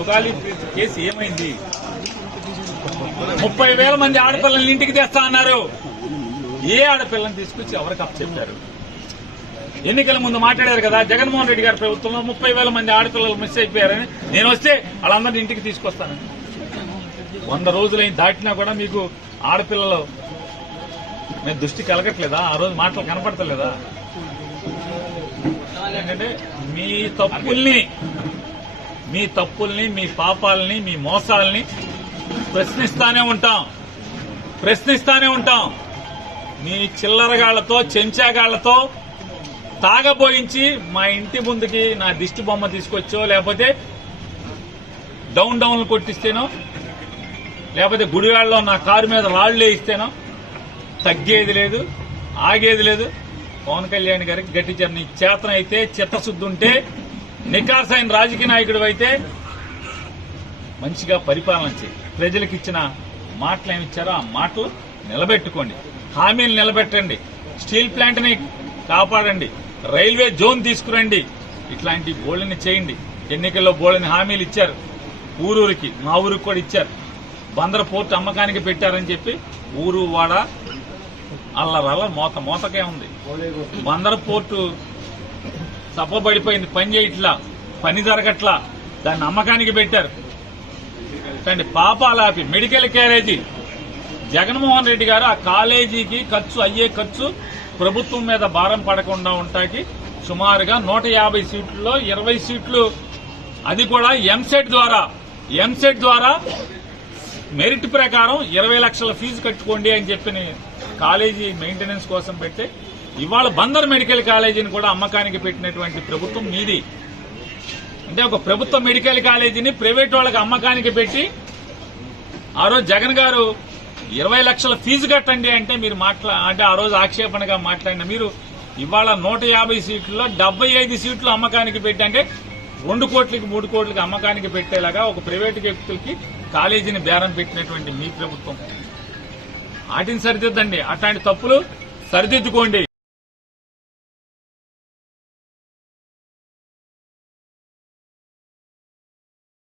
Sugali case ఏమైంది? 30,000 మంది ఆడపిల్లల్ని ఇంటికి తెస్తా అన్నారు. ఏ ఆడపిల్లని తీసుకొచ్చి ఎవరికి అప్పచెప్పారు? ఎన్నికల ముందు మాట్లాడారు కదా, జగన్మోహన్ రెడ్డి గారి ప్రభుత్వంలో 30,000 మంది ఆడపిల్లలు మిస్ అయిపోయారని. నేను వస్తే వాళ్ళందరినీ ఇంటికి తీసుకొస్తానని 100 రోజులైన దాటినా కూడా మీకు ఆడపిల్లలు మీ దృష్టి కలగట్లేదా? ఆ రోజు మాటలు కనపడతలేదా? ఏంటంటే మీ తప్పుల్ని మీ పాపాలని మీ మోసాలని ప్రశ్నిస్తానే ఉంటాం. మీ చిల్లరగాళ్లతో చెంచాగాళ్లతో తాగబోయించి మా ఇంటి ముందుకి నా దిష్టి బొమ్మ తీసుకొచ్చో, లేకపోతే డౌన్లు కొట్టిస్తేనో, లేకపోతే గుడివాడలో నా కారు మీద రాళ్లు వేయిస్తేనో తగ్గేది లేదు, ఆగేది లేదు. పవన్ కళ్యాణ్ గారికి గట్టి నీ చేతన అయితే, చిత్తశుద్ధి ఉంటే, నికార్సైన రాజకీయ నాయకుడు అయితే మంచిగా పరిపాలన చేయి. ప్రజలకు ఇచ్చిన మాటలు ఏమిచ్చారో ఆ మాటలు నిలబెట్టుకోండి, హామీలు నిలబెట్టండి, స్టీల్ ప్లాంట్ ని కాపాడండి, రైల్వే జోన్ తీసుకురండి, ఇట్లాంటి బోళ్ళని చేయండి. ఎన్నికల్లో బోళ్ళని హామీలు ఇచ్చారు. ఊరూరికి, మా ఊరికి కూడా ఇచ్చారు. బందర్ పోర్టు అమ్మకానికి పెట్టారని చెప్పి ఊరు వాడ అల్లరల్ల మోతకే ఉంది. బందర్ పోర్టు తప్పబడిపోయింది, పని చేయట్లా, పని జరగట్లా, దాన్ని అమ్మకానికి పెట్టారు. కానీ పాపాలాపి మెడికల్ కాలేజీ జగన్మోహన్ రెడ్డి గారు ఆ కాలేజీకి అయ్యే ఖర్చు ప్రభుత్వం మీద భారం పడకుండా ఉంటాకి సుమారుగా 150 సీట్లలో 20 సీట్లు, అది కూడా ఎంసెట్ ద్వారా మెరిట్ ప్రకారం 20 లక్షల ఫీజు కట్టుకోండి అని చెప్పి కాలేజీ మెయింటెనెన్స్ కోసం పెడితే ఇవాళ బందర్ మెడికల్ కాలేజీని కూడా అమ్మకానికి పెట్టినటువంటి ప్రభుత్వం మీది. అంటే ఒక ప్రభుత్వ మెడికల్ కాలేజీని ప్రైవేట్ వాళ్ళకి అమ్మకానికి పెట్టి ఆ రోజు జగన్ గారు 20 లక్షల ఫీజు కట్టండి అంటే మీరు అంటే ఆ రోజు ఆక్షేపణగా మాట్లాడిన మీరు ఇవాళ 150 సీట్లలో 75 సీట్లు అమ్మకానికి పెట్టి, అంటే 2 కోట్లకి 3 కోట్లకి అమ్మకానికి పెట్టేలాగా ఒక ప్రైవేటు వ్యక్తులకి కాలేజీని బేరం పెట్టినటువంటి మీ ప్రభుత్వం. వాటిని సరిదిద్దండి, అట్లాంటి తప్పులు సరిదిద్దుకోండి.